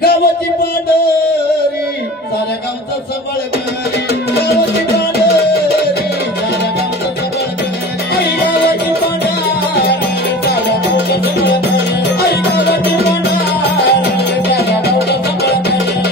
गावाची पांढरी साऱ्या गावचा सबळ करी गावाची पांढरी साऱ्या गावचा सबळ करी गावाची पांढरी साऱ्या गावचा सबळ करी गावाची पांढरी साऱ्या गावचा सबळ करी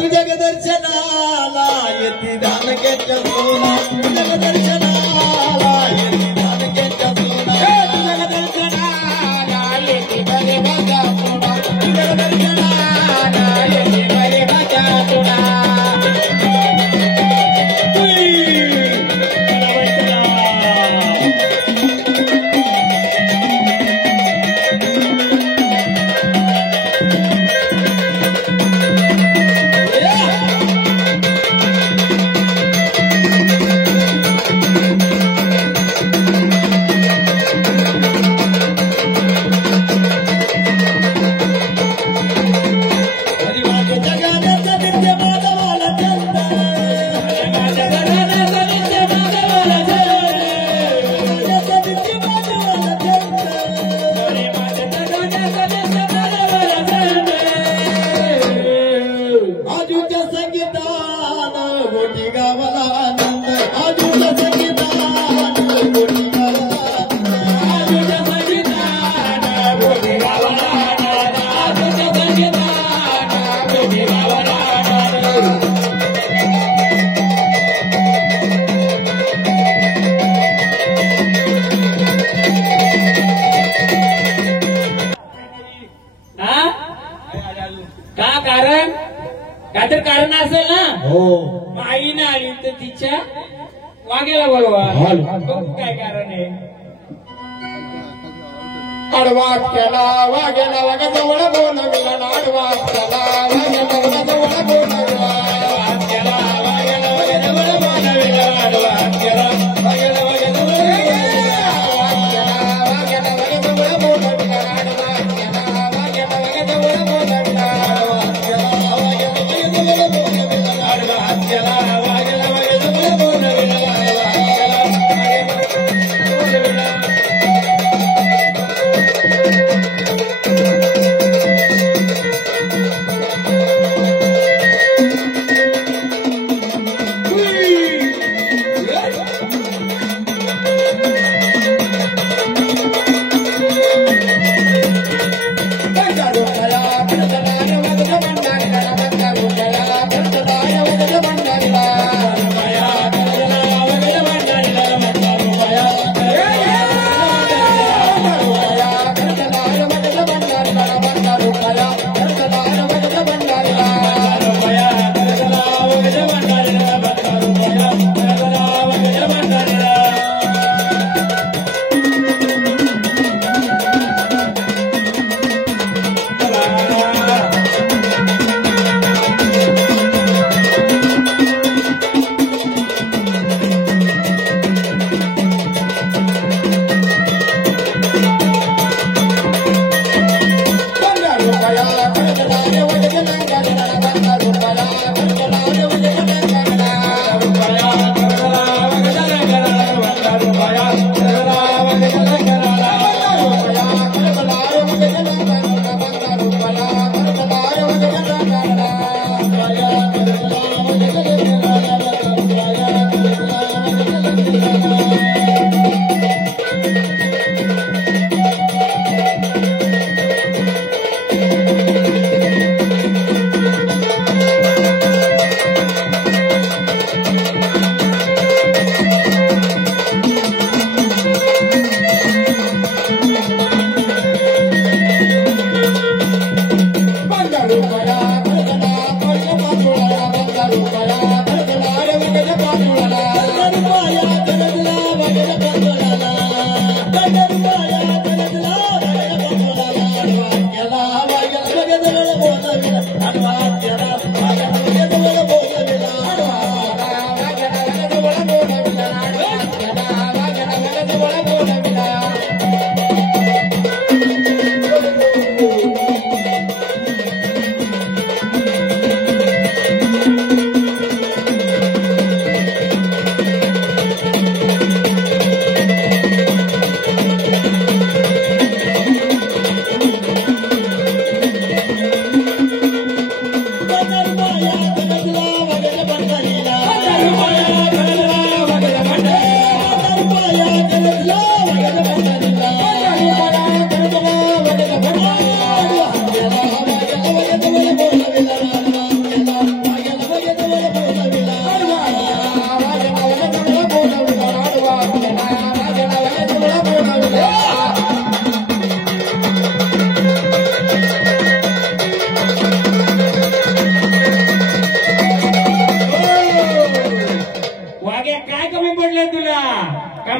तुझ्या दर्शनाला येती धानक्याच्या सोना तुझ्या दर्शनाला येती धानक्याच्या सोना तुझ्या दर्शनाला येती बरे भाजा सोना तुझ्या दर्शनाला येती बरे भाजा सोना का कारण काहीतरी कारण असेल ना. हो मग आई ना आली तर तिच्या वाघ्याला बोलवा. बघू काय कारण आहे. आडवात केला वाघेला वाघजवळ बोलविला आडवात केला वाघेला वाघजवळ बोलविला आडवात केला वाघेला वाघजवळ बोलविला आडवात केला वाघेला वाघजवळ बोलविला वाघेला वाघजवळ बोलविला आडवात केला वाघेला वाघजवळ बोलविला आडवात केला वाघेला वाघजवळ बोलविला आडवात केला वाघेला वाघजवळ बोलविला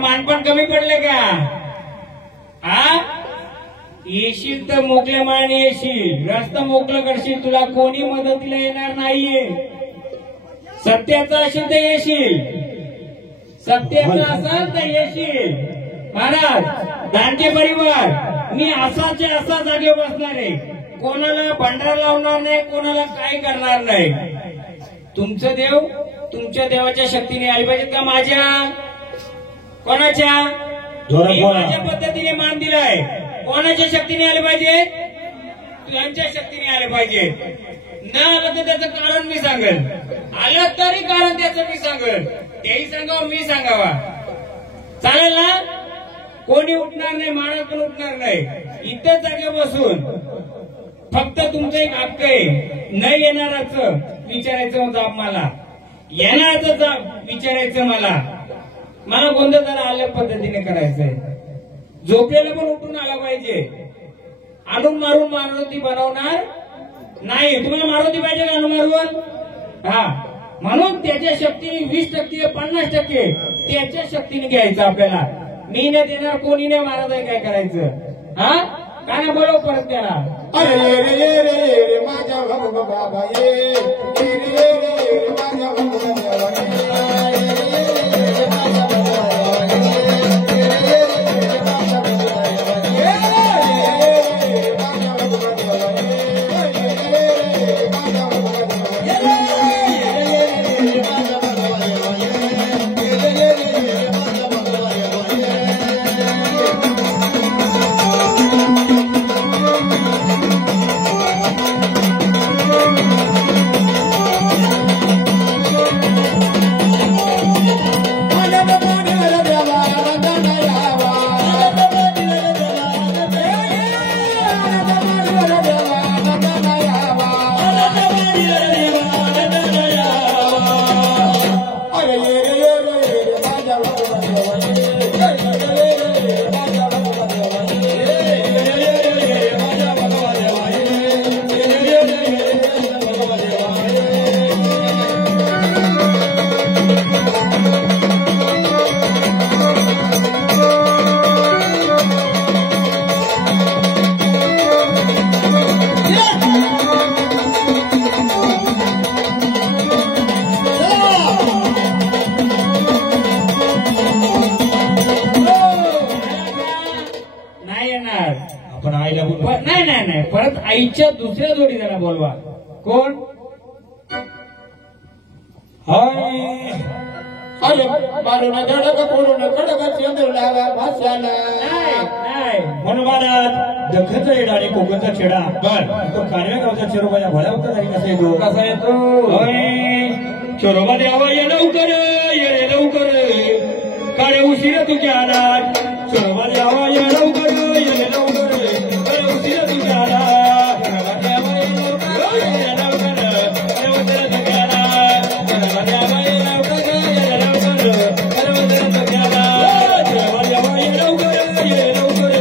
मानपण कमी पडले का? येशील तर मोकल्या माने येशील, रस्ता मोकळं करशील, तुला कोणी मदतीला येणार नाहीये. सत्याचं असेल तर येशील, सत्याचं असेल तर येशील. महाराज दांडगे परिवार मी असाचे असा जागे बसणार आहे, कोणाला भंडारा लावणार नाही, कोणाला काय करणार नाही. तुमचं देव तुमच्या देवाच्या शक्तीने आली पाहिजेत का माझ्या? कोणाच्या? माझ्या पद्धतीने मान दिलाय, कोणाच्या शक्तीने आले पाहिजे? तुझ्या शक्तीने आले पाहिजे. न आलं तर त्याचं कारण मी सांगेल, आलं तरी कारण त्याचं मी सांगेल. तेही सांगावं मी सांगावा, चालेल ना? कोणी उठणार नाही, महाराज पण उठणार नाही. इथं जागे बसून फक्त तुमचं एक हक्क आहे, न येणाराचं विचारायचं जाब मला, येणाराचं जाब विचारायचं मला. मला गोंधळ जरा आल्या पद्धतीने करायचंय. झोपलेला पण उठून आला पाहिजे. आणून मारून मारुती बनवणार नाही तुम्हाला मारुती पाहिजे का मारून? हा, म्हणून त्याच्या शक्तीने 20% 50% त्याच्या शक्तीने घ्यायचं आपल्याला. मी नाही देणार, कोणी नाही महाराज काय करायचं? हा, काय ना बोलव परत त्याला. अरे रे रे रे माझ्या बाबा ये रे रे माझ्या आपण आईला बोलवा. नाही नाही नाही, परत आईच्या दुसऱ्या जोडीदाराला बोलवा. कोण? अरे मारून धडक फोडून कडक चंद्रला भाषाला नाही म्हणून महाराज दख्खनचा येडा आणि कोकणचा छेडा बर तो कानव्या गावचा चोरोबा भल्या होता नाही कसा येतो? कसा येतो? चोरोबा द्यावा ये लवकर, ये लवकर काय उशिरा तुझ्या आलात. चोरोबा द्यावा ये लवकर, ये लवकर काय उशिरा तुझ्या आलात. चोरोबा द्यावा ये लवकर, ये लवकर काय उशिरा तुझ्या आलात. चोरोबा द्यावा ये लवकर, ये लवकर काय उशिरा तुझ्या आलात. चोरोबा द्यावा ये लवकर, ये लवकर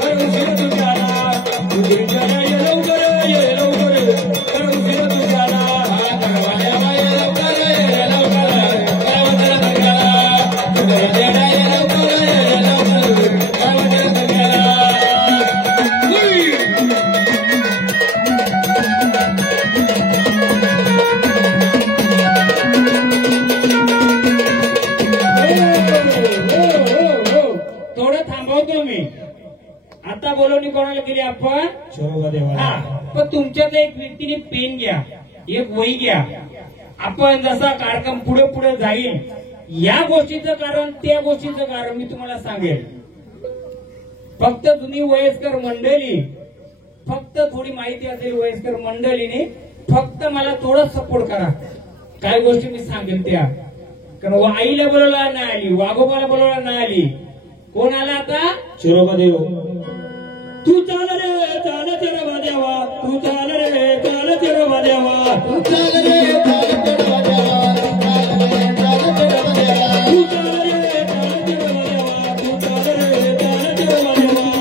काय उशिरा तुझ्या आलात. उशिरा ये लवकर, ये लवकर काय उशिरा तुझ्या आलात. चोरोबा द्यावा ये लवकर, ये लवकर काय उशिरा तुझ्या आलात. चोरोबा द्यावा ये लवकर, ये लवकर काय उशिरा तुझ्या आलात. थोडं थांबवतो मी. आता बोलवणी कोणाला केली आपण? चोरोबा देवा. हा, पण तुमच्यात एक व्यक्तीने पेन घ्या, एक वही घ्या. आपण जसा कार्यक्रम पुढे पुढे जाईल, या गोष्टीचं कारण त्या गोष्टीचं कारण मी तुम्हाला सांगेल. फक्त तुम्ही वयस्कर मंडळी, फक्त थोडी माहिती असेल वयस्कर मंडळीने फक्त मला थोडं सपोर्ट करा. काय गोष्टी मी सांगेल त्या. कारण आईला बोलवला नाही आली, वाघोबाला बोलवला नाही आली. कोण आला आता? चोरोबा देव. तू चाल रे चाल चोरोबा देवा, तू चाल रे चाल चोरोबा देवा, चाल रे चाल चंद्रला तू चाल रे चाल चोरोबा देवा, तू चाल रे चाल चोरोबा देवा. देवा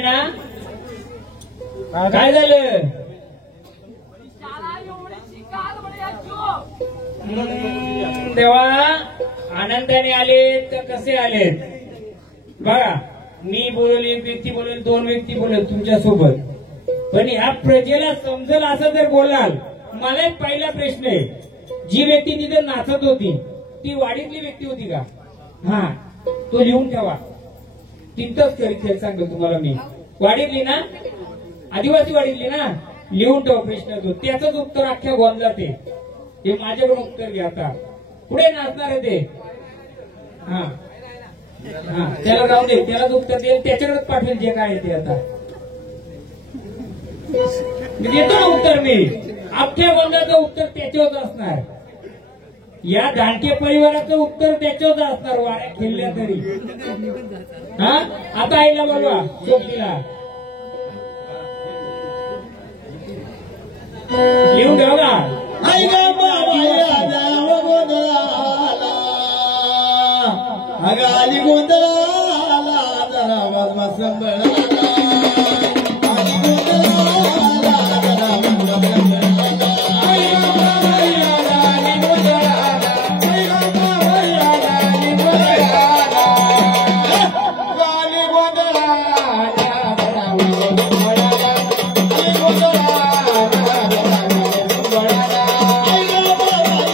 आहे ना? काय झालं? तेव्हा आनंदाने आले तर कसे आलेत बघा. मी बोलेल, एक व्यक्ती बोलेल, दोन व्यक्ती बोलेल तुमच्यासोबत, पण ह्या प्रजेला समजल असं जर बोलाल. मला एक पहिला प्रश्न आहे, जी व्यक्ती तिथे नाचत होती ती वाडीतली व्यक्ती होती का? हा, तो लिहून ठेवा. तिथंच खेळ सांगतो तुम्हाला मी. वाडीतली ना? आदिवासी वाडीतली ना? लिहून ठेवा प्रश्न तो. त्याचंच उत्तर अख्ख्या गोंधळात आहे. हे माझ्याकडून उत्तर घ्या. आता पुढे नाचणार आहे ते. हा हा, त्याला जाऊ दे, त्यालाच उत्तर देईल, त्याच्याकडेच पाठवेल जे काय आहे ते. आता मी देतो ना उत्तर. मी अख्ख्या गोंधळाचं उत्तर त्याच्यावर असणार. या दांडके परिवाराचं उत्तर त्याच्यावर असणार, वाऱ्या खेळल्या तरी. हा, आता आईला बोलवा, शेवटीला लिहून ठेवा का? आई ग बाबाया जाव गोंधळाला, अगं आली गोंधळाला, जरा वाजवा संबळाला. आली गोंधळाला, जरा वाजवा संबळाला. आई ग बाबाया आली गोंधळाला, आई ग बाबाया आली गोंधळाला, आली गोंधळाला, जरा वाजवा संबळाला. आली गोंधळाला,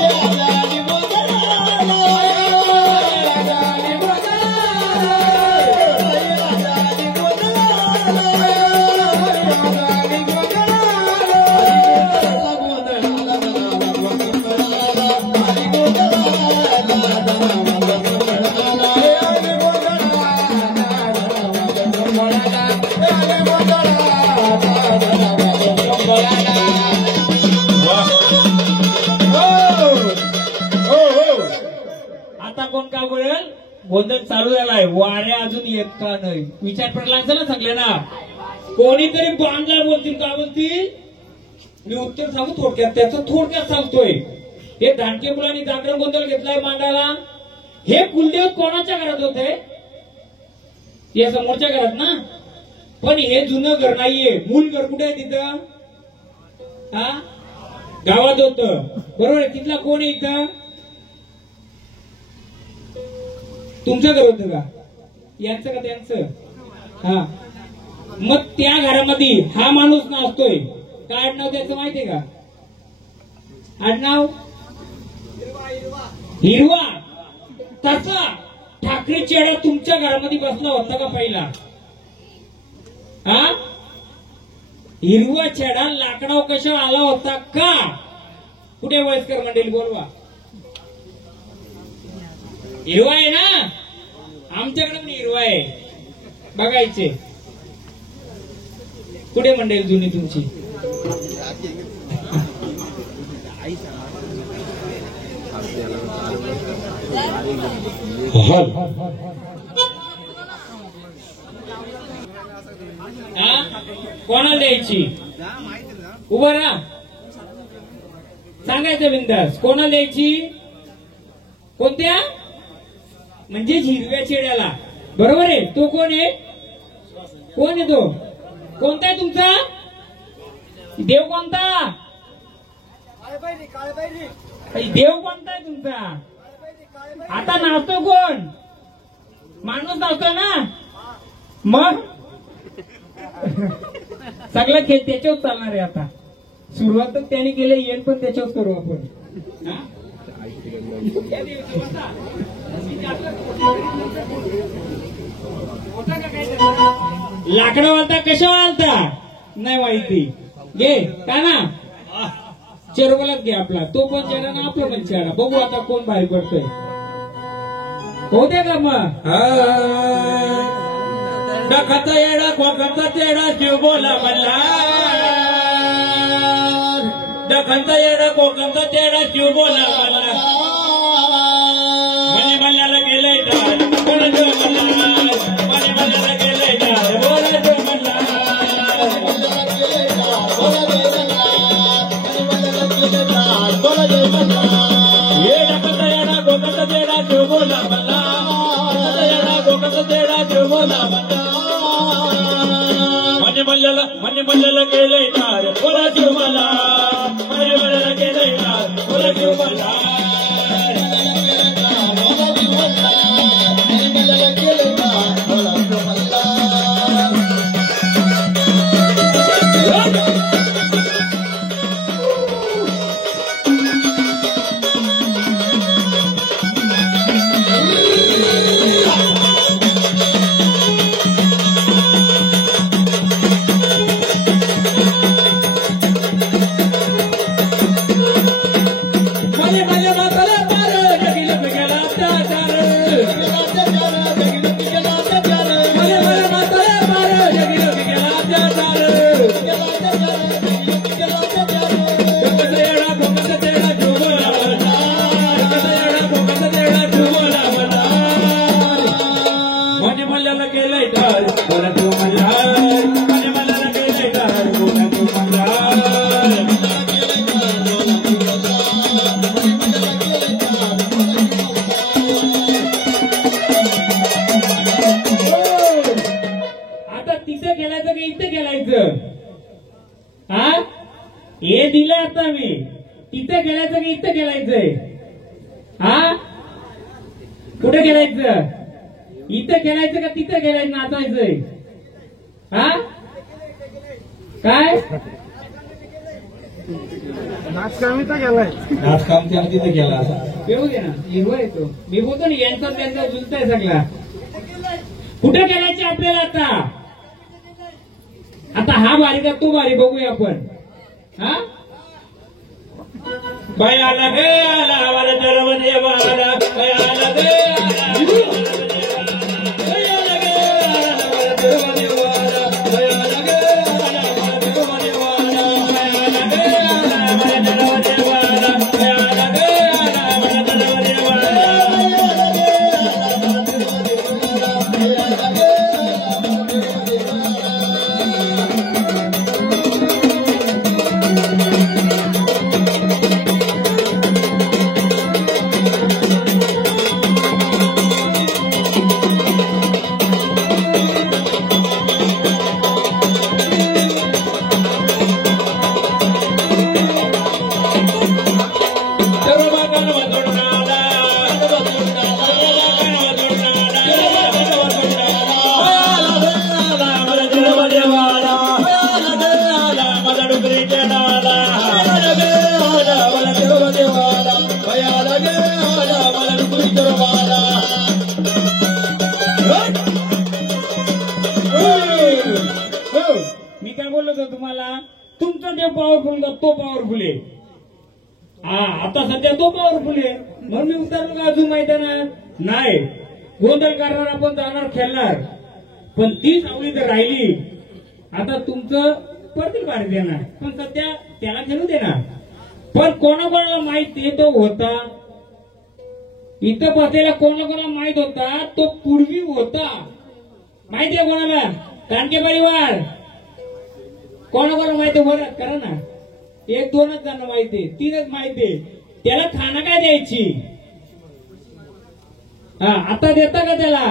गोंधळ चालू झालाय. वाऱ्या अजून येत का नाही विचार पडला ना. सांगले ना, कोणीतरी बांधला बोलतील का बोलतील. मी उत्तर सांगू थोडक्यात, त्याचं थोडक्यात सांगतोय. हे दांडके मुलांनी जागरण गोंधळ घेतलाय मांडायला. हे कुलदेव कोणाच्या घरात होते? या समोरच्या घरात ना. पण हे जुनं घर नाहीये. मूल घर कुठे आहे तिथं? हा, गावात होतं, बरोबर आहे. तिथला कोण आहे इथं? तुमचं घर होतं का? यांचं का त्यांचं? हा, मग त्या घरामध्ये हा माणूस नाचतोय. काय आडनाव त्याचं माहितीये का? आडनाव हिरवा. तसा ठाकरे चेडा तुमच्या घरामध्ये बसला होता का पहिला? हा, हिरवा चेडा लाकडाव कशा आला होता का? कुठे वयस्कर मंडळी बोलवा. हिरवा आहे ना? आमच्याकडे पण हिरवा आहे, बघायचे. कुठे मंडळी जुनी तुमची? कोणाला द्यायची? उभा राहा, सांगायचं बिंदास. कोणाला द्यायची? कोणत्या? म्हणजे हिरव्या चेड्याला, बरोबर आहे. तो कोण आहे? कोण आहे तो? कोणता आहे तुमचा देव? कोणता देव? कोणता आहे तुमचा? आता नाचतो कोण? माणूस नाचतो ना. मग सगळं खेळ त्याच्यावर चालणार आहे. आता सुरुवातच त्याने केली, येण पण त्याच्यावर करू आपण. लाकडं वालता कशा वालता नाही माहिती. घे का ना, चेरबलाच घे आपला. तो पण चेडा ना आपला पण चेडा. बघू आता कोण बाहेर पडतोय. होते का मग? डखाचा येडा खोकाचा चेडा शिव बोला म्हणला. डखाचा येडा खोकाचा चेडा शिव बोला म्हणला. मने मल्याला गेलंय दार बोला जो म्हणला. मने मल्याला गेलंय दार बोला जो म्हणला. ये डखाचा येडा खोकाचा चेडा शिव बोला म्हणला. डखाचा येडा खोकाचा चेडा शिव बोला म्हणला. मल्ल्याला केलंय तार बोला जीव मला मल्ल्याला केलंय तार बोला जीव मला हे दिलं आता मी तिथं खेळायचं की इथं खेळायचंय हा कुठे खेळायचं इथं खेळायचं का तिथं खेळायचं नाचायचंय हा काय नाचकाम इथं गेलाय नाचकाम त्याला तिथं गेला येऊ दे ना हिरवा येतो मी बोलतो ना यांचा त्यांचा जुलताय सगळा कुठे खेळायचे आपल्याला आता हा बारी का तो बारी बघूया आपण हा बाय आला गे आला आला जरव देवाला बाय आला गे मी काय बोललो होतो तुम्हाला तुमचा देव पॉवरफुल का तो पॉवरफुल आहे हा आता सध्या तो पॉवरफुल आहे म्हणून मी उतरलो का अजून मैदानात नाही गोंधळ करणार आपण जाणार खेळणार पण ती सावली तर राहिली आता तुमचं पडतील बाहेर देणार पण सध्या त्याला खेळू दे ना पण कोणाकोणाला माहित तो होता इथं बसलेला कोणाकोणाला माहित होता तो पूर्वी होता माहितीये कोणाला कानके परिवार कोणाकोणाला माहिती बरं करा ना एक दोनच जण माहिती तीनच माहिती त्याला खाना काय द्यायची हा आता देता का त्याला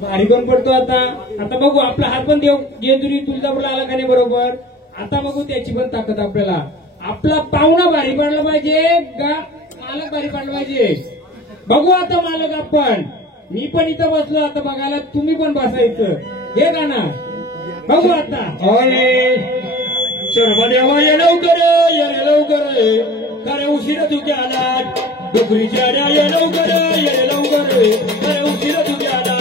भारी कोण पडतो आता बघू आपला हात पण देव जेजुरी तुळजापूरला आला का नाही बरोबर आता बघू त्याची पण ताकद आपल्याला आपला पाहुणा भारी पडला पाहिजे का मालक भारी पडला पाहिजे बघू आता मालक आपण मी पण इथं बसलो आता बघायला तुम्ही पण बसायचं हे का ना बघू आता सर्वदेवा ये लवकर खरे उशीर तुझ्या आला डोकरीच्या ये लवकर खरे उशीर तुझ्या आला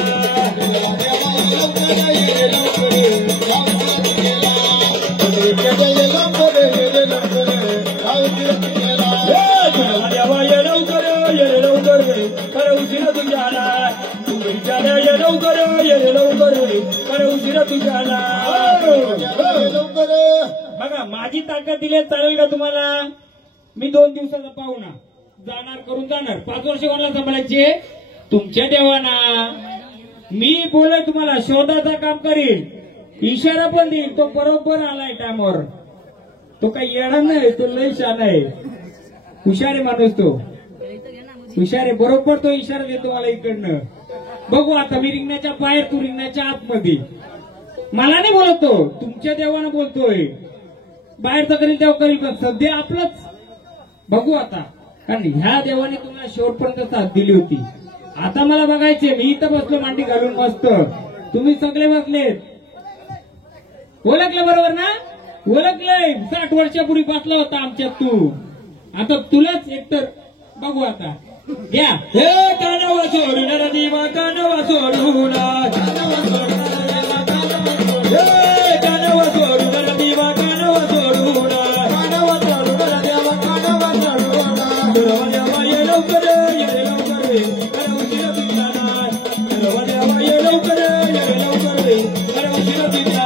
देवा ये लवकर खरे उशीर तुझ्या आला डोकरीच्या ये लवकर खरे उशीर तुझ्या आला बघा माझी ताकद दिली चालेल का तुम्हाला मी 2 दिवसाचा पाहुणा जाणार करून जाणार 5 वर्ष कोणाला सांभाळायचे तुमच्या देवाना मी बोलय तुम्हाला शोधाचं काम करील इशारा पण देईल तो बरोबर आलाय टायमावर तो काही येणार नाही तो लय शान आहे हुशार आहे माणूस तो हुशार आहे बरोबर तो इशारा देतो मला इकडनं बघू आता मी रिंगणाच्या बाहेर, तू रिंगणाच्या आतमध्ये. मला नाही बोलतो, तुमच्या देवानं बोलतोय. बाहेरचं करील तेव्हा करील, पण सध्या आपलंच बघू आता. कारण ह्या देवाने तुम्हाला शेवटपर्यंत साथ दिली होती. आता मला बघायचे, मी इथं बसलो मांडी घालून मस्त, तुम्ही सगळे बसलेत. ओळखलं बरोबर ना? ओळखलंय. 60 वर्षापूर्वी बसला होता आमच्यात तू. आता तुलाच एकतर बघू आता. घ्या. हे कानवा सोडून देवा कानवा सोडून, कानवा सोडून देवा कानवा सोडून, देवा ये लवकर ये लवकर कर उशीर तुझ्या देवा ये लवकर ये लवकर कर उशीर तुझ्या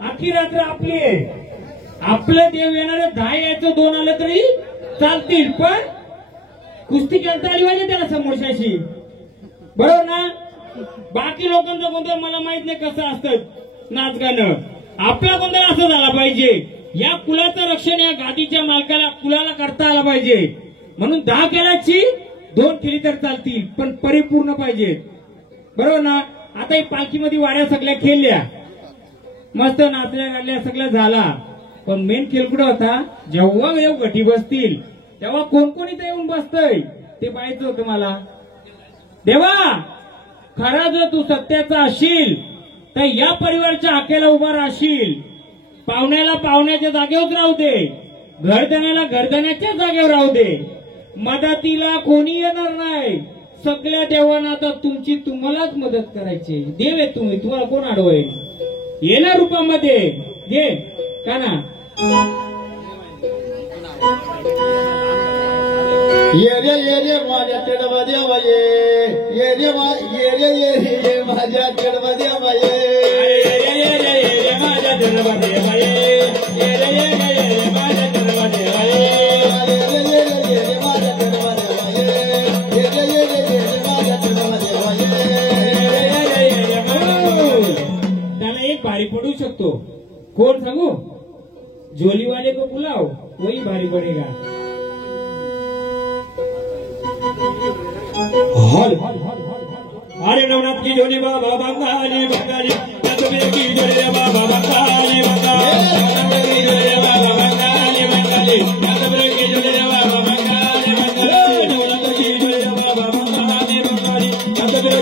आखी रात्र आपली आहे. आपलं देव येणार 10 यायचं 2 आलं तरी चालतील, पण कुस्ती खेळता आली पाहिजे त्याला समोरच्याशी, बरोबर ना? बाकी लोकांचं गोंधळ मला माहित नाही कसं असतं नाच गाणं. आपला गोंधळ असं झाला पाहिजे. या कुलाचं रक्षण या गादीच्या मालकाला कुलाला करता आलं पाहिजे. म्हणून 10 केल्याची 2 केली तर चालतील, पण परिपूर्ण पाहिजे, बरोबर ना? आता ही पालखीमध्ये वाड्या सगळ्या खेळल्या, मस्त नाचल्या गाडल्या सगळं झाला, पण मेन खेळ कुठं होता? जेव्हा गटी बसतील तेव्हा कोण कोण इथे येऊन बसतय ते पाहायचं होतं मला. देवा, खरा जर तू सत्याचा असशील तर या परिवाराच्या हाकेला उभा राहशील. पाहुण्याला पाहुण्याच्या जागेवर राहू दे, घरधण्याला घरधण्याच्या जागेवर राहू दे. मदतीला कोणी येणार नाही. सगळ्या देवांना आता तुमची तुम्हालाच मदत करायची. देव आहे तुम्ही, तुम्हाला कोण अडवय? येणार रूपामध्ये घे का ना. ये रे माझ्या चढवा देवा ये रे माझ्या चढवा देवा ये माझ्या चढवा देवा ये माझ्या चढवा देवा त्याला एक भारी पडू शकतो. कोण सांगू? झोलीवाले को बुलाओ, वही भारी पडेगा. अरे नवनाथ की जोली बाबा बंगाली बंगाली की जोली बाबा बंगाली बंगाली की जोली बाबा बंगाली बंगाली की जोली बाबा बंगाली बंगाली नवनाथ की जोली बाबा बंगाली बंगाली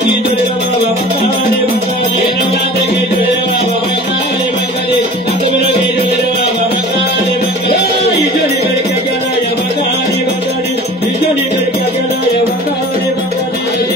की जोली बाबा बंगाली बंगाली नवनाथ की जोली बाबा बंगाली बंगाली की जोली बाबा बंगाली बंगाली जोली करके गला या बंगाली बंगाली जोली करके गला या बंगाली बंगाली जोली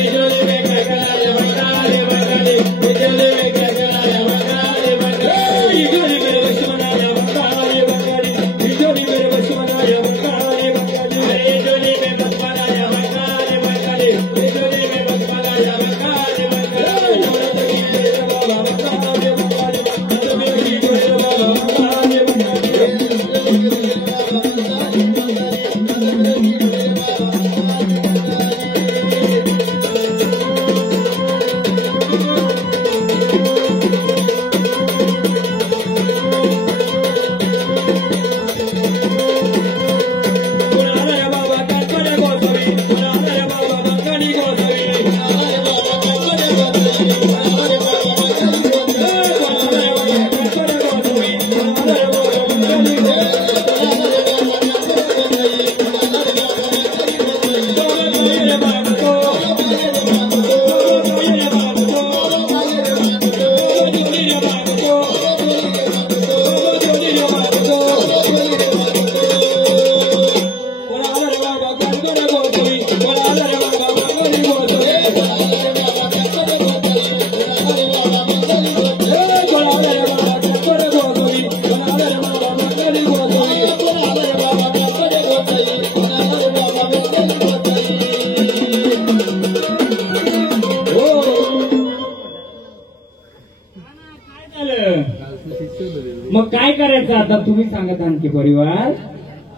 आता तुम्ही सांगत आणखी परिवार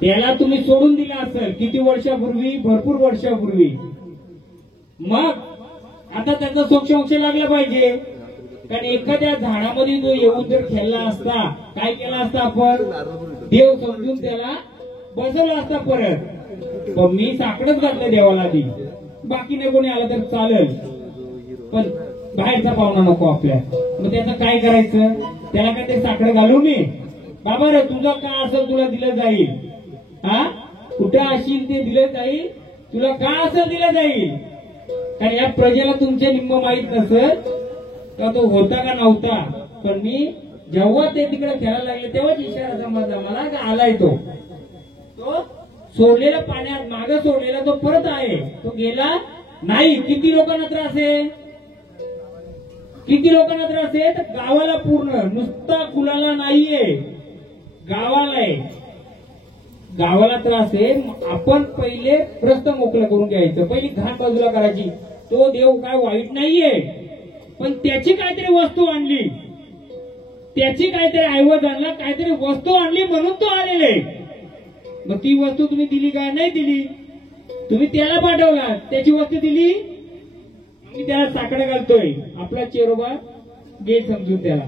त्याला तुम्ही सोडून दिला असेल किती वर्षापूर्वी, भरपूर वर्षापूर्वी. मग आता त्याचा सोक्ष लागला पाहिजे. कारण एखाद्या झाडामध्ये जो येऊन जर खेळला असता, काय केला असता आपण, देव समजून त्याला बसवला असता परत. पण मी साकडच घातलं देवाला आधी, बाकी नाही कोणी आलं तर चालेल, पण बाहेरचा पाहुणा नको आपल्या. मग त्याचं काय करायचं, त्याला काय ते साकडं घालून मी बाबा रे तुझं का असेल तुला दिलं जाईल. हा कुठं असशील ते दिलं जाईल, तुला का असेल दिलं जाईल. कारण या प्रजेला तुमचे निम्म माहीत नसत का तो होता का नव्हता. पण मी जेव्हा ते तिकडे खेळायला लागले तेव्हाच इशारा समजला मला का आलाय तो सोडलेला पाण्यात मागं सोडलेला तो परत आहे, तो गेला नाही. किती लोकांना त्रास आहे, किती लोकांना त्रास आहे, तर गावाला पूर्ण, नुसता कुलाला नाहीये, गावाला आहे. गावाला त्रास आहे. आपण पहिले रस्ता मोकळं करून घ्यायचं, पहिली घाट बाजूला करायची. तो देव काय वाईट नाहीये, पण त्याची काहीतरी वस्तू आणली, त्याची काहीतरी ऐवज आणला, काहीतरी वस्तू आणली म्हणून तो आलेले. मग ती वस्तू तुम्ही दिली का, नाही दिली. तुम्ही त्याला पाठवला, त्याची वस्तू दिली, मी त्याला साकडं घालतोय. आपला चेरोबा घे समजून त्याला.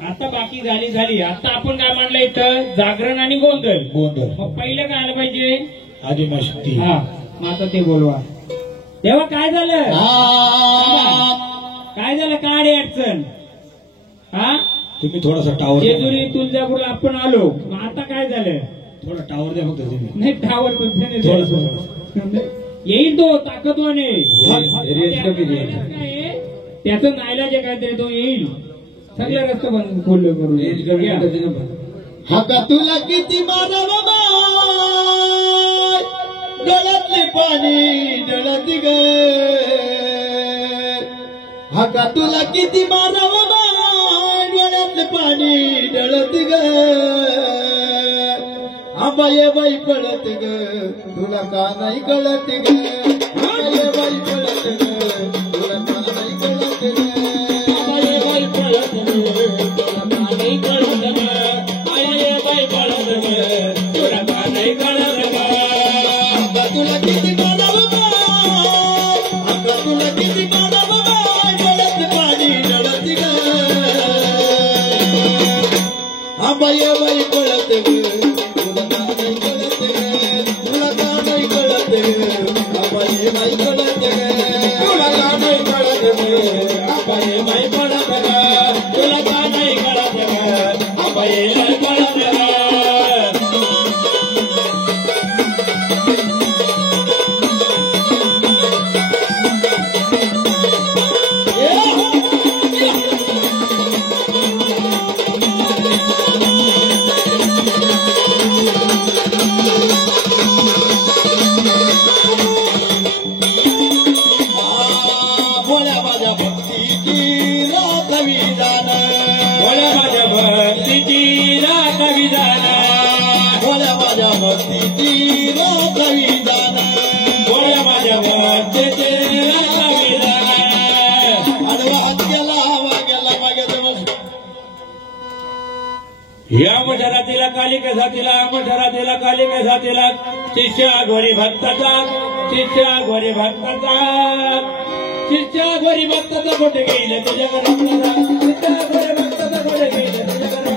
आता बाकी झाली. आता आपण काय मांडलं इथं, जागरण आणि गोंधळ. मग पहिलं काय आलं पाहिजे, आदिमाशक्ती. हा मग आता ते बोलवा. तेव्हा काय झालं, काय झालं, काय अडचण. हा तुम्ही थोडासा टावर जेजुरी तुळजापूरला आपण आलो, मग आता काय झालं, थोडा टावर द्या फक्त तुम्ही. नाही टावर येईल तो ताकदवाने. त्याचं नाईलाज आहे काहीतरी, तो येईल. सगळे रस्ते बंद खोलले करून. हाका तुला किती मारावं डोळ्यातले पाणी डळत ग. हाका तुला किती मारावं डोळ्यातले पाणी डळत ग. आंबाये बाई पळत ग, तुला का नाही कळत ग. आंबाये बाई पळत ग, तुला का नाही कळत ग. आंबाये बाई पळत ग, तुला का नाही कळत ग. आंबाये बाई पळत ग, तुला का नाही कळत ग. आंबा तुला किती मारावं आंबा तुला किती मारावं डोळ्यात पाणी डळत ग. आंबाये बाई पळत ग, या मठरातीला कालिका जातीला, मठरातीला कालिका जातीला, शिष्या घोरी भक्ताचा, शिष्या घोरी भक्ताचा, शिष्या घोरी भक्ताचा कुठे गेले तुझ्याकडे, शिष्या घोरी भक्ताचा कुठे गेले तुझ्याकडे.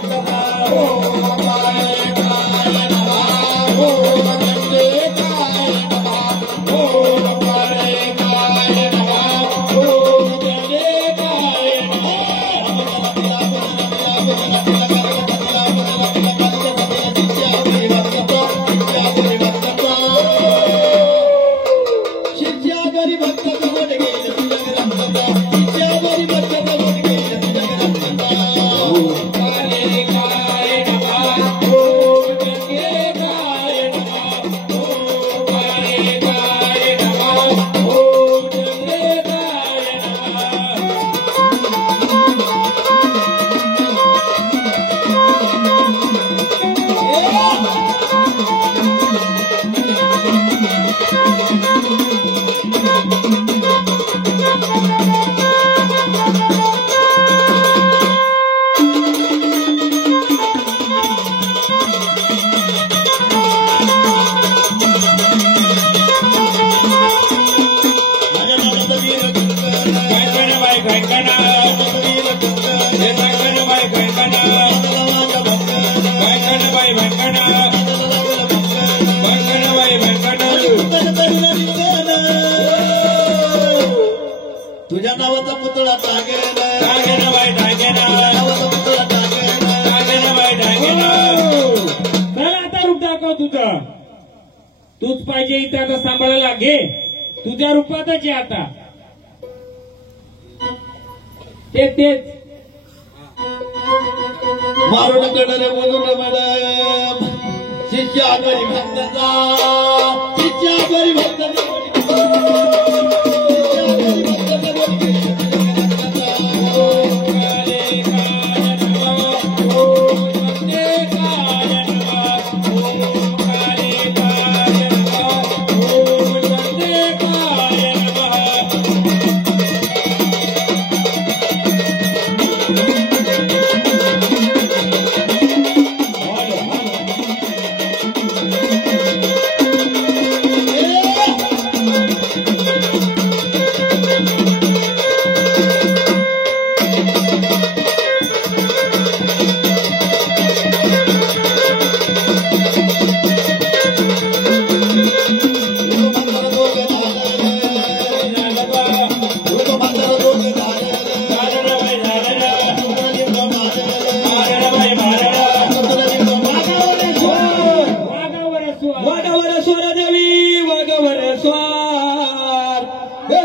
व्यंकना व्यंकनाबाई व्यंकना व्यंकनाबाई व्यंकना व्यंकनाबाई व्यंकना तुझ्या नावाचा पुतळा टाकेन टाकेनाबाई टाकेना टाकेनाबाई टाकेना चल आता रूप दाखव तुझं तूच पाहिजे इथे आता सांभाळायला घे तुझ्या रूपातच आहे आता तेच मारून कडले बोलून मॅडम शिष्या गरी भक्ताचा शिष्या गरी भक्ताचा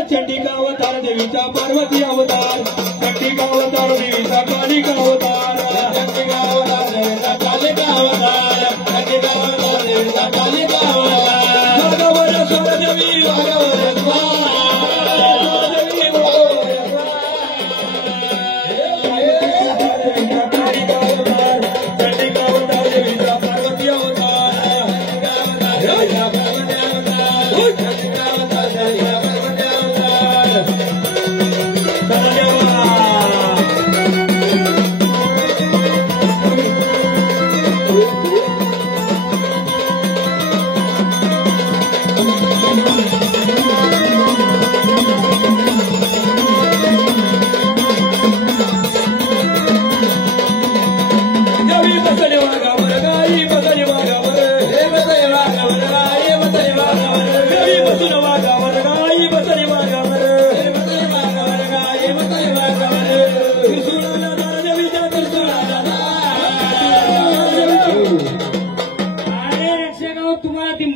चंडिका अवतार देवीचा पार्वती अवतार चंडिका अवतार देवीचा कालिका अवतार चंडिका अवतार देवीचा कालिका अवतार चंडिका अवतार देवीचा कालिका अवतार वाघावर स्वर देवी वाघावर चंडिका अवतार देवीचा पार्वती अवतार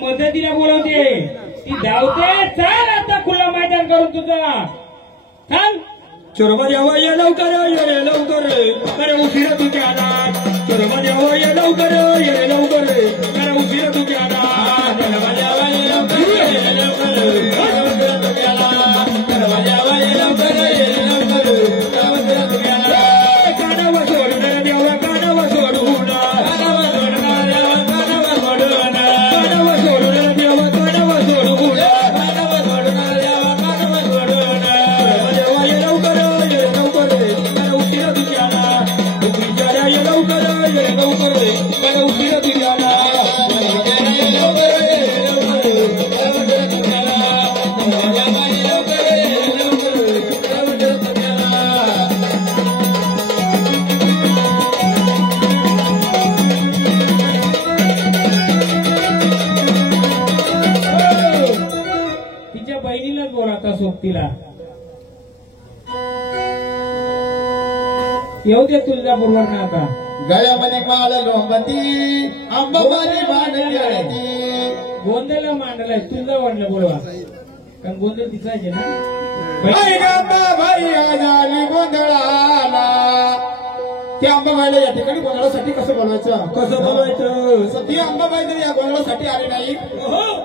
मदतीला बोलवते ती धावते चाल आता खुला मैदान करून तुझा चाल चोरबा देवा ये लवकर ये लवकर अरे उशिरा तुझ्या हातात चोरबा देवा ये लवकर ये लवकर अरे उशिरा तुझ्या हातात चोरबा देवा ये लवकर ये लवकर उशिरा तुझ्या हातात चोरबा देवा ये लवकर ये लवकर उशिरा तुझ्या हातात कानावा सोडून देवा कानावा सोडून कानावा सोडून देवा कानावा सोडून कानावा सोडून देवा कानावा सोडून कानावा सोडून देवा कानावा सोडून चोरबा देवा ये लवकर ये लवकर अरे उशिरा तुझ्या हातात उशिरा ये लवकर ये लवकर अरे उशिरा तुझ्या हातात ये लवकर ये लवकर उशिरा तुझ्या हातात ये लवकर ये लवकर उशिरा तुझ्या हातात तिच्या बहिणीलाच बोलावता सोबतीला येऊ दे तुळजापूरवर ना आता गळ्यामध्ये माळ लोंबती अंबाबारी मांडती गोंधळला मांडलाय तुझा वाढलं बोलवा कारण गोंधळ तिचाच आहे ना भाई अंबाबाई आजाली गोंधळाला त्या अंबाबाईला या ठिकाणी गोंधळासाठी कसं बोलवायचं कसं बोलायचं सती अंबाबाई जर या गोंधळासाठी आली नाही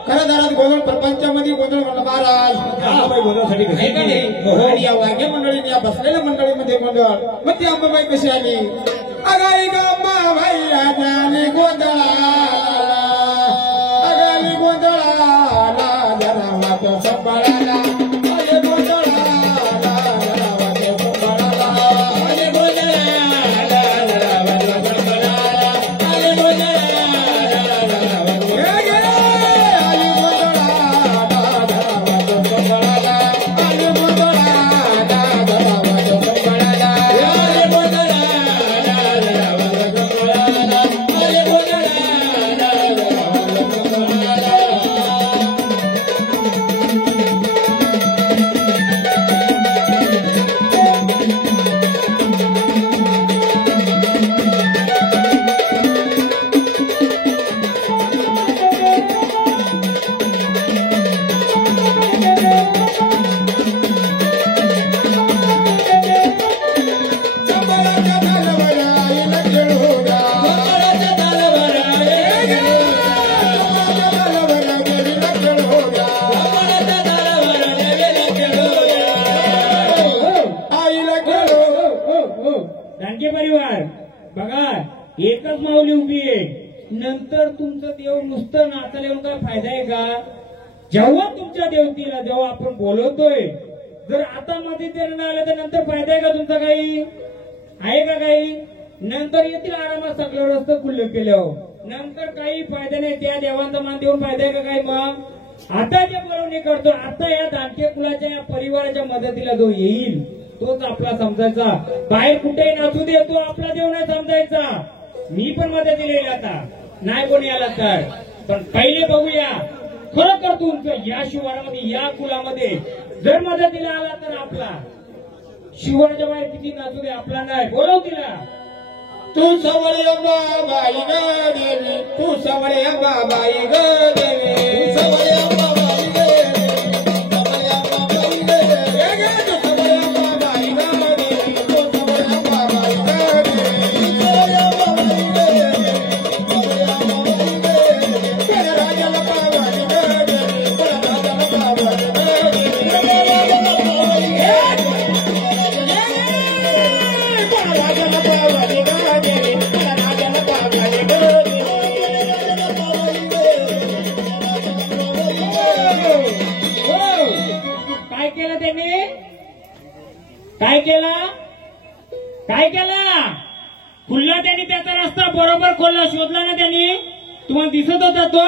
खऱ्या दारात गोंधळ प्रपंचामध्ये गोंधळ म्हणलं महाराज अंबाबाई बोलण्यासाठी कशी आहे का नाही? आणि या वाघ्या मंडळीने या बसलेल्या मंडळीमध्ये गोंधळ मग ती अंबाबाई कशी आली अगाई अंबाबाई आजाली गोंधळाला अगाली गोंधळाला जरा वाटो संभाळाला अरे गोंधळाला जरा वाटो संभाळाला अरे गोंधळाला जरा वाटो संभाळाला अरे गोंधळाला जरा वाटो संभाळाला अरे गोंधळाला जरा वाटो संभाळाला अरे गोंधळाला जरा वाटो दानके परिवार बघा एकच माऊली उभी आहे. नंतर तुमचं देव नुसतं नाचायला येऊन काय फायदा आहे का? जेव्हा तुमच्या देवतीला जेव्हा आपण बोलवतोय जर आता मध्ये ते न आलं तर नंतर फायदा आहे का तुमचा? काही आहे का? काही नंतर येतील आरामात सगळं रस्तं खुल्लं केल्यावर नंतर काही फायदा नाही. त्या देवांचा मान देऊन फायदा आहे का काही? मग आता जे बोलवणी करतो आता या दानके कुलाच्या या परिवाराच्या मदतीला जो येईल तोच आपला समजायचा. बाहेर कुठेही नाचू दे तो आपला देव नाही समजायचा. मी पण मदतीला येईल आता नाही कोणी आला तर. पण पहिले बघूया खरोखर तुमचं या शिवारामध्ये या कुलामध्ये जर मदतीला आला तर आपला शिवाराच्या बाहेर किती नाचू दे आपला नाही. बोलव तिला. तू सवळे बाबाई ग देवी, तू सवळे बाबाई ग देवी, तू सवळे बाबाई ग देवी, सवळे बाबाई ग देवी, तू सवळे बाबाई ग देवी, तू सवळे बाबाई ग देवी, सवळे बाबाई ग देवी, सवळे बाबाई ग देवी, कोण राजाला बाबाई ग देवी, कोण राजाला बाबाई ग देवी, कोण राजाला बाबाई ग देवी, कोण राजाला बाबाई ग देवी, कोण राजाला बाबाई ग देवी. काय केलं त्यांनी? काय केला? काय केला? खुल्ला त्यांनी त्याचा रस्ता बरोबर खोलला शोधला ना त्यांनी. तुम्हाला दिसत होता तो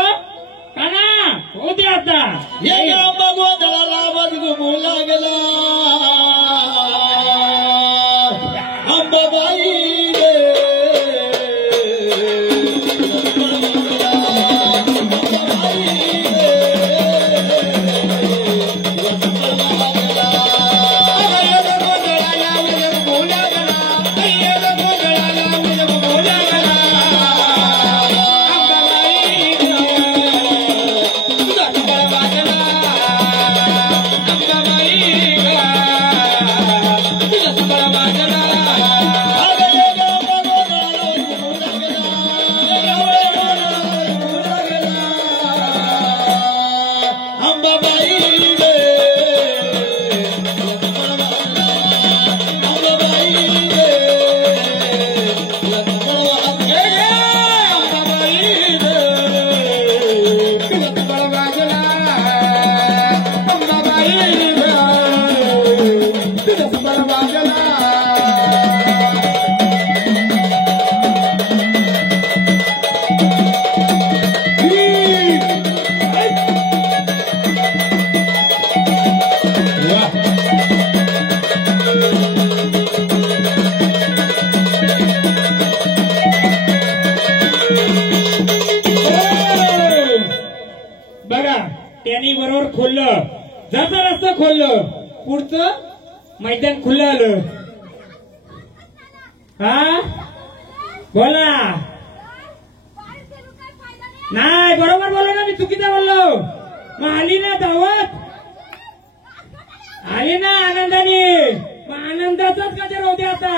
का ना? होते आता गोंधळाला बदगुमू लागला अंबाबाई रे, बघा त्यांनी बरोबर खोललं जसं रस्ता खोललं पुढचं मैदान खुलं आलं. हा बोला. नाही बरोबर बोललो ना मी चुकीचं बोललो. मग आली ना दावत आली ना आनंदाने. मग आनंदाचाच गजर होते आता.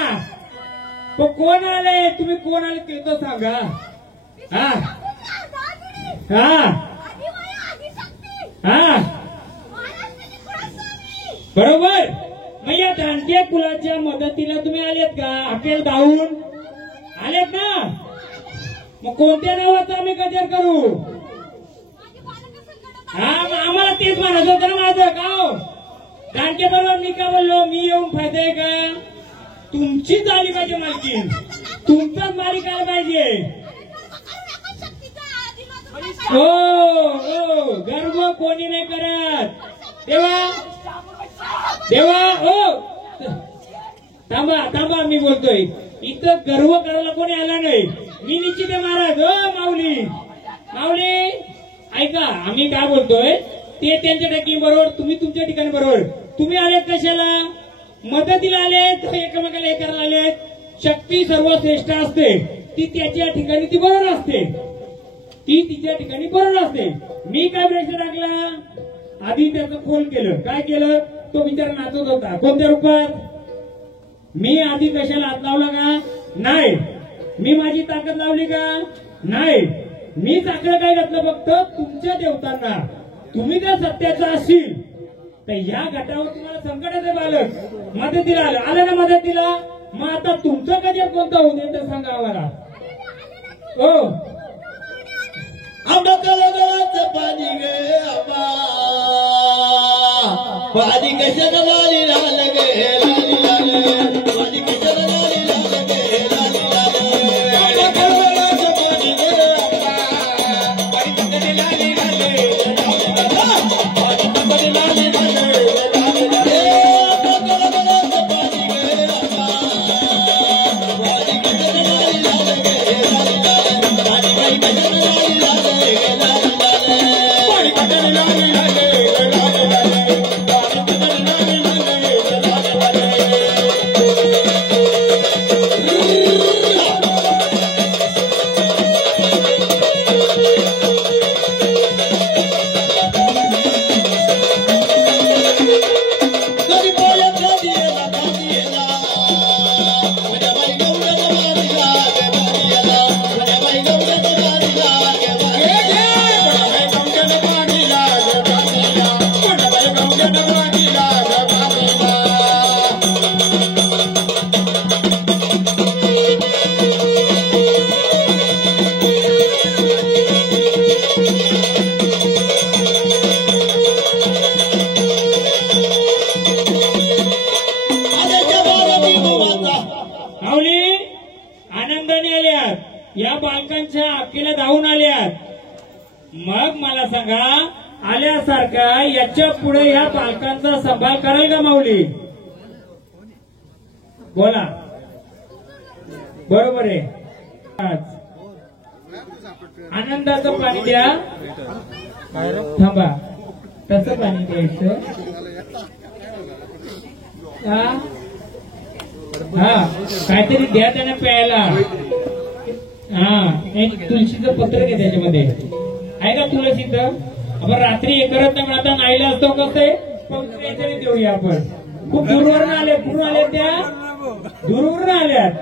तो कोण आले तुम्ही कोण आले ते तर सांगा. हा हा हा बरोबर. मग या दानके कुलाच्या मदतीला तुम्ही आलेत का? अखेर धावून आलेत ना. मग कोणत्या नावाचं आम्ही गजर करू? हा मग आम्हाला तेच म्हणायचं होतं ना माझं का हो? दानके बरोबर मी का बोललो? मी येऊन फायदा आहे का? तुमचीच आली पाहिजे मालकी. तुमचाच मालिक आला पाहिजे. हो हो गर्व कोणी नाही करत. तेव्हा तेव्हा हो थांबा थांबा मी बोलतोय. इथं गर्व करायला कोणी आला नाही. मी निश्चित आहे महाराज. हो माऊली माऊली ऐका आम्ही काय बोलतोय ते त्यांच्या ठिकाणी बरोबर तुम्ही तुमच्या ठिकाणी बरोबर. तुम्ही आलेत कशाला? मदतीला आलेत एकमेकाला हे करायला आलेत. शक्ती सर्वश्रेष्ठ असते ती त्याच्या ठिकाणी ती बरोबर असते. ती तिच्या ठिकाणी बरोबर असते. मी काय प्रश्न टाकला? आधी त्याचं खोल केलं. काय केलं? तो बिचारा नाचत होता. कोणत्या रूपात? मी आधी कशाला हात लावला का? नाही. मी माझी ताकद लावली का? नाही. मी चाकलं काय घातलं फक्त तुमच्या देवतांना. तुम्ही जर सत्याचं असेल तर या गटावर तुम्हाला संकटाचे बालक मदतीला आलं. आलं ना मदतीला? मग आता तुमचं कधी कोणतं होऊ दे तर सांगा आम्हाला. हो आंबा कलगलाचं पाणी गे आंबा पाणी कशाला लाली लाल गे लाली लाल पाणी कशाला लाली लाल गे लाली लाल आंबा कलगलाचं पाणी गे आंबा पाणी कशाला लाली लाल पाणी लाली लाल आनंदाने आल्यात, या बालकांच्या अक्कीला धावून आल्यात. मग मला सांगा, आल्यासारखा याच्या पुढे या बालकांचा सांभाळ कराल का माऊली? बोला, बरोबर आहे. आनंदाचं पाणी द्या. थांबा, तसं पाणी द्यायचं. हा, काहीतरी द्या त्यांना प्यायला. हा, एक तुळशीचं पत्र घे त्याच्यामध्ये, आहे का तुळशीचं? आपण रात्री हे करत नाही, आता नाहीला असतो कसं आहे, पवित्र देऊया आपण. खूप दूरवरून आले, कुठून आले? त्या दूरवरून आल्यात.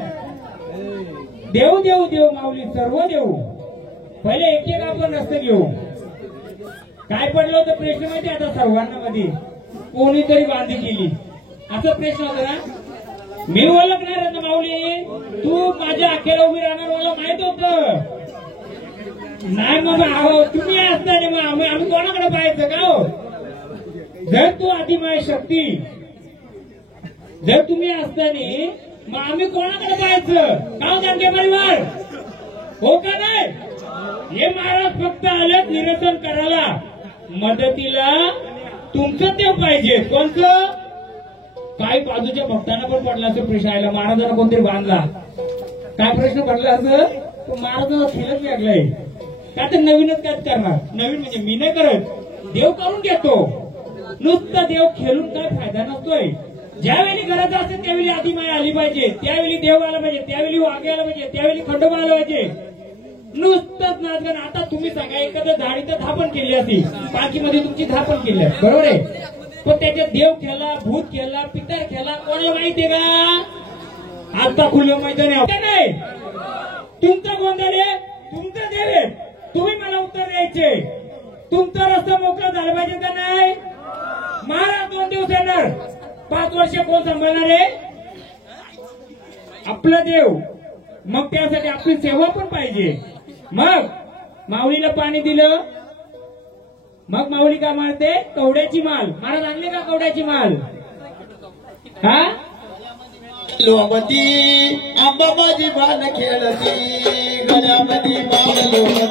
देऊ देऊ देऊ माऊली, सर्व देऊ. पहिले एक एक आपण रस्ते घेऊ. काय पडलं होतं प्रश्न माहिती? आता सर्वांना मध्ये कोणीतरी बांधी केली, असा प्रश्न होता ना. मी ओळखणार ना माऊली, तू माझ्या अखेर उभी राहणार मला माहित होतं. नाही मग तुम्ही असताना मग आम्ही कोणाकडे पाहायचं का हो? जर तू आदिमाय शक्ती, जर तुम्ही असताना मग आम्ही कोणाकडे पाहायचं का हो? जानके परिवार हो का नाही? हे महाराज फक्त आलेत निरसन करायला, मदतीला तुमचं देव पाहिजे. कोणतं? काही बाजूच्या भक्तांना पण पडला असं प्रश्न आला, महाराजांना कोणतरी बांधला. काय प्रश्न पडला असं? तो महाराजांना खेळच लागलाय का? तर नवीनच काय करणार? नवीन म्हणजे मी नाही करत, देव करून घेतो. नुसतं देव खेळून काय फायदा नसतोय. ज्यावेळी गरज असते त्यावेळी आदिमाय आली पाहिजे, त्यावेळी देव आला पाहिजे, त्यावेळी वाघ आला पाहिजे, त्यावेळी खंडोबा आला पाहिजे. नुसतंच नाचगण. आता तुम्ही सांगा, एखादं झाड इथं धापण केली असती, पालखीमध्ये तुमची धापण केली आहे, बरोबर आहे. पण त्याच्यात देव खेळला, भूत खेळला, पितर खेळला, कोणाला माहितीये का? आता खुलं मैदान नाही. तुमचं गोंधळ आहे, तुमचं देव आहे, तुम्ही मला उत्तर द्यायचे. तुमचा रस्ता मोकळा झाला पाहिजे का नाही? महाराज 2 दिवस येणार, 5 वर्ष कोण सांभाळणार आहे? आपला देव. मग त्यासाठी आपली सेवा पण पाहिजे. मग माऊलीला पाणी दिलं, मग माऊली का म्हणते? कवड्याची माल. महाराज आणले का कवड्याची माल? हा, लोमती आंबा माझी बाण खेळती, गळ्यामध्ये बाण लोमती.